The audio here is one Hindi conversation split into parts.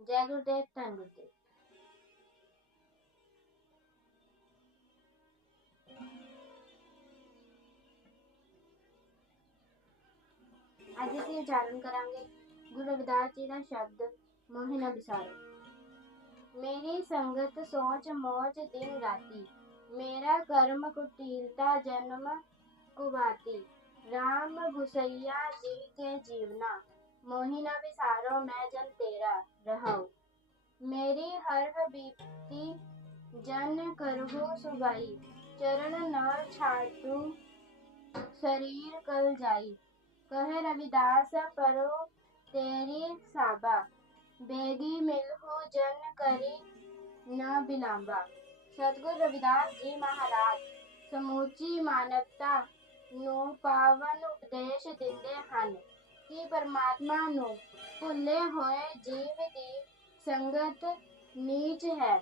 ਜੈ ਗੁਰਦੇਵ ਧੰਨ ਗੁਰਦੇਵ ਅੱਜ ਅਸੀਂ ਉਚਾਰਨ ਕਰਾਂਗੇ ਗੁਰੂ ਰਵਿਦਾਸ ਜੀ ਦਾ ਸ਼ਬਦ ਮੋਹਿਨਾ ਵਿਸਾਰੋ ਮੇਰੀ ਸੰਗਤ ਸੋਚ ਮੋਚ ਦਿਨ ਰਾਤੀ ਮੇਰਾ ਕਰਮ ਕੁਟੀਲਤਾ ਜਨਮ ਕੁਵਾਤੀ राम घुसैया जी के जीवना मोहिना विसारो मैं जन तेरा रहाऊ मेरी हर बीती जन करहु सुबाई चरण न छाटू शरीर कल जाई कहे रविदास परो तेरी साबा बेगी मिलहु जन करी न बिलांबा सतगुरु रविदास जी महाराज समूची मानवता ਨੂੰ ਪਾਵਨ ਉਪਦੇਸ਼ ਦਿੰਦੇ ਹਨ ਕਿ ਪਰਮਾਤਮਾ ਨੂੰ ਭੁੱਲੇ ਹੋਏ ਜੀਵ ਦੀ ਸੰਗਤ ਨੀਚ ਹੈ।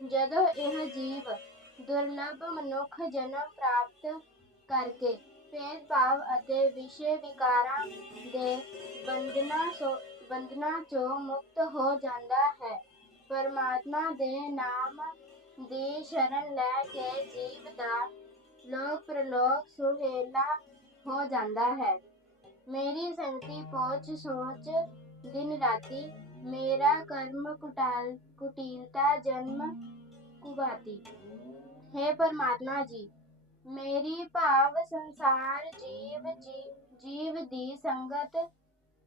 ਜਦੋਂ ਇਹ ਜੀਵ ਦੁਰਲਭ ਮਨੁੱਖ ਜਨਮ ਪ੍ਰਾਪਤ ਕਰਕੇ ਭੇਦਭਾਵ ਅਤੇ ਵਿਸ਼ੇ ਵਿਕਾਰਾਂ ਦੇ ਬੰਧਨਾਂ ਸੋ, ਬੰਧਨਾਂ ਚੋਂ ਮੁਕਤ ਹੋ ਜਾਂਦਾ ਹੈ, ਪਰਮਾਤਮਾ ਦੇ ਨਾਮ ਦੀ ਸ਼ਰਨ ਲੈ ਕੇ ਜੀਵ ਦਾ ਲੋਕ ਪ੍ਰਲੋਕ ਸੁਹੇਲਾ ਹੋ ਜਾਂਦਾ ਹੈ। ਮੇਰੀ ਸੰਗਤੀ ਪਹੁੰਚ ਸੋਚ ਦਿਨ ਰਾਤੀ ਮੇਰਾ ਕਰਮ ਕੁਟਾਲ ਕੁਟੀਲਤਾ ਜਨਮ ਕੁਬਾਤੀ ਹੈ ਪਰਮਾਤਮਾ ਜੀ ਮੇਰੀ ਭਾਵ ਸੰਸਾਰ ਜੀਵ ਜੀਵ ਦੀ ਸੰਗਤ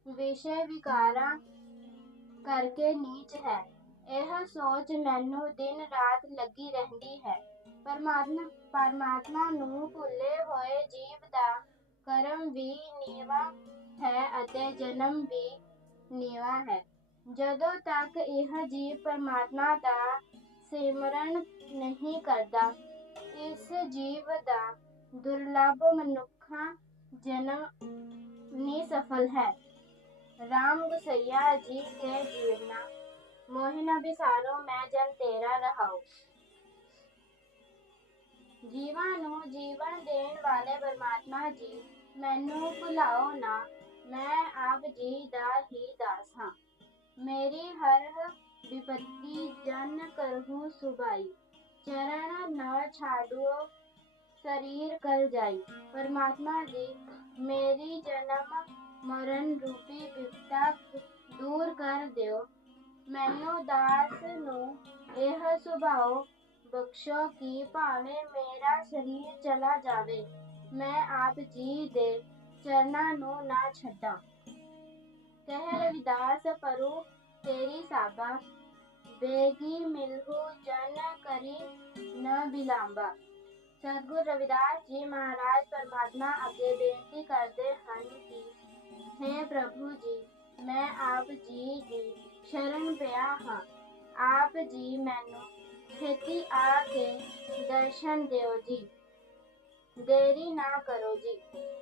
ਵਿਸ਼ੇ ਵਿਕਾਰਾਂ ਕਰਕੇ ਨੀਚ ਹੈ ਇਹ ਸੋਚ ਮੈਨੂੰ ਦਿਨ ਰਾਤ ਲੱਗੀ ਰਹਿੰਦੀ ਹੈ ਪਰਮਾਤਮਾ ਪਰਮਾਤਮਾ ਨੂੰ ਭੁੱਲੇ ਹੋਏ ਜੀਵ ਦਾ ਕਰਮ ਵੀ ਨੀਵਾ ਹੈ ਅਤੇ ਜਨਮ ਵੀ ਨੀਵਾ ਹੈ। ਜਦੋਂ ਤੱਕ ਇਹ ਜੀਵ ਪਰਮਾਤਮਾ ਦਾ ਸਿਮਰਨ ਨਹੀਂ ਕਰਦਾ, ਇਸ ਜੀਵ ਦਾ ਦੁਰਲਭ ਮਨੁੱਖਾ ਜਨਮ ਨੀ ਸਫਲ ਹੈ। ਰਾਮ ਗੁਸਈਆ ਜੀ ਕੇ ਜੀਵਨਾ ਮੋਹਿਨਾ ਬਿਸਾਰੋ ਮੈਂ ਜਨ ਤੇਰਾ ਰਹਾਉ। ਜੀਵਾਂ ਨੂੰ ਜੀਵਨ ਦੇਣ ਵਾਲੇ ਪਰਮਾਤਮਾ ਜੀ ਮੈਨੂੰ ਭੁਲਾਓ ਨਾ ਮੈਂ ਆਪ ਜੀ ਦਾ ਹੀ ਦਾਸ ਹਾਂ ਮੇਰੀ ਹਰ ਵਿਪਤੀ ਜਨ ਕਰਹੂ ਸੁਭਾਈ ਚਰਨ ਨਾ ਛਾੜੋ ਸਰੀਰ ਕਲ ਜਾਈ ਪਰਮਾਤਮਾ ਜੀ ਮੇਰੀ ਜਨਮ ਮਰਨ ਰੂਪੀ ਵਿਪਤਾ ਦੂਰ ਕਰ ਦਿਓ ਮੈਨੂੰ ਦਾਸ ਨੂੰ ਇਹ ਸੁਭਾਅ ਬਖਸ਼ੋ ਕਿ ਭਾਵੇਂ ਮੇਰਾ ਸਰੀਰ ਚਲਾ ਜਾਵੇ मैं आप जी दे चरना नो ना छटा कह रविदास परो तेरी साबा बेगी मिलहु जन करी न बिलांबा सदगुरु रविदास जी महाराज परमात्मा अगे बेनती करते हैं कि हे प्रभु जी मैं आप जी दी शरण पिया हाँ आप जी मैनू छेती आके दर्शन दियो जी देरी ना करो जी।